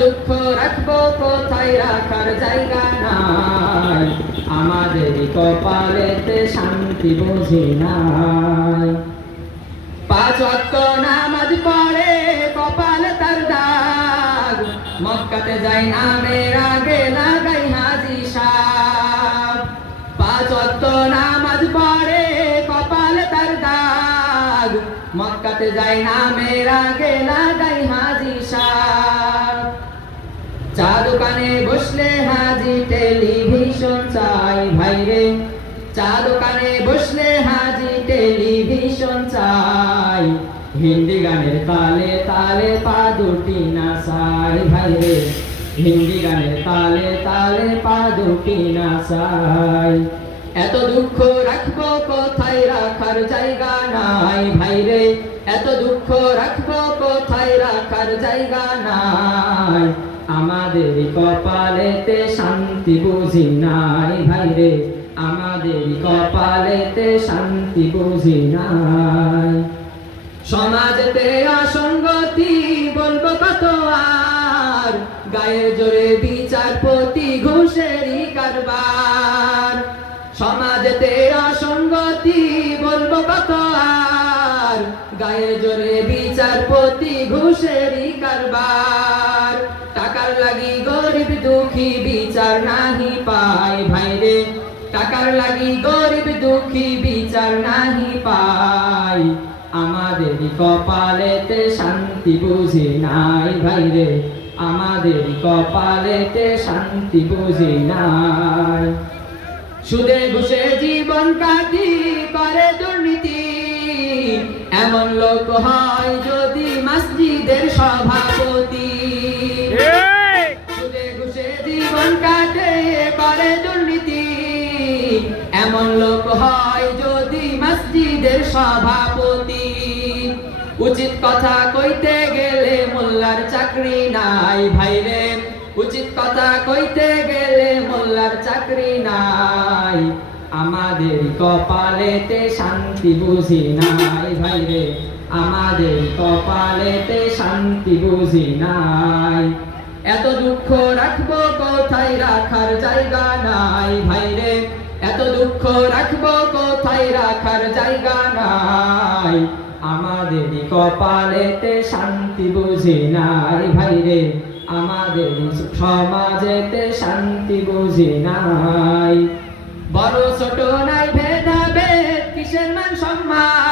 দুঃখ রাখব, কোথায় রাখার জায়গা নাই। আমাদের কপালেতে শান্তি বুঝি নাই। পাঁচ নামাজ পড়ে, কপালে তার দাগ। মক্কাতে যাই নামের আগে লাগাই হাজি সাহ পাঁচ নামাজ পড়ে, কপালে তার দাগ। মক্কাতে যাই নামের আগে লাগাই হাজি হাজি টেলিভিশন চাই ভাইরে চা দোকানে বসলে হাজি টেলিভিশন চাই। হিন্দি গানের তালে তালে পা দুটি নাচাই ভাইরে হিন্দি গানের তালে তালে পা দুটি নাচাই। এত দুঃখ রাখব কোথায়? রাখার জায়গা নাই ভাইরে এত দুঃখ রাখব কোথায়? রাখার জায়গা নাই। আমাদের কপালেতে শান্তি বুঝি নাই ভাইরে আমাদের কপালেতে শান্তি বুঝি নাই। সমাজেতে অসঙ্গতি বলব কত আর। গায়ের জোরে বিচারপতি ঘুষেরই কারবার। সমাজেতে অসঙ্গতি বলব কত আর। গায়ের জোরে বিচারপতি ঘুষেরই কারবার। দুঃখী বিচার নাহি পায় ভাইরে। টাকার লাগি গরিব দুঃখী বিচার নাহি পায়। আমাদের কপালেতে শান্তি বুঝি নাই ভাইরে। আমাদের কপালেতে শান্তি বুঝি নাই। সুদে ঘুষে জীবন কাটি করে দুর্নীতি। এমন লোক হয় যদি মসজিদের সভাপতি দুর্নীতি। এমন লোক হয় যদি মসজিদের সভাপতি। উচিত কথা কইতে গেলে মোল্লার চাকরি নাই ভাইরে। উচিত কথা কইতে গেলে মোল্লার চাকরি নাই। আমাদের কপালেতে শান্তি বুঝি নাই ভাইরে। আমাদের কপালেতে শান্তি বুঝি নাই। এত দুঃখ রাখব কোথায় রাখার জায়গা নাই ভাই রে? এত দুঃখ রাখব কোথায় রাখার জায়গা নাই? আমাদের কপালেতে শান্তি বুঝি নাই ভাই রে। আমাদের সমাজেতে শান্তি বুঝি নাই। বড় ছোট নাই ভেদাভেদ, কিসের মান সম্মান?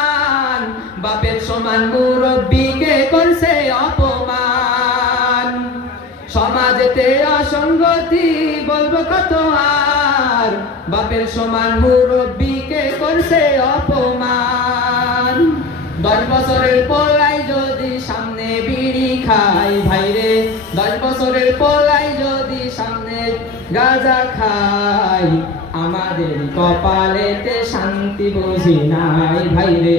অসঙ্গতি বলব কত আর? বাপের সমান মুরব্বীকে করছে অপমান? দশ বছরের পলাই যদি সামনে বিড়ি খাই ভাইরে দশ বছরের পলাই যদি সামনে গাজা খাই, আমাদের কপালেতে শান্তি বুঝি নাই ভাইরে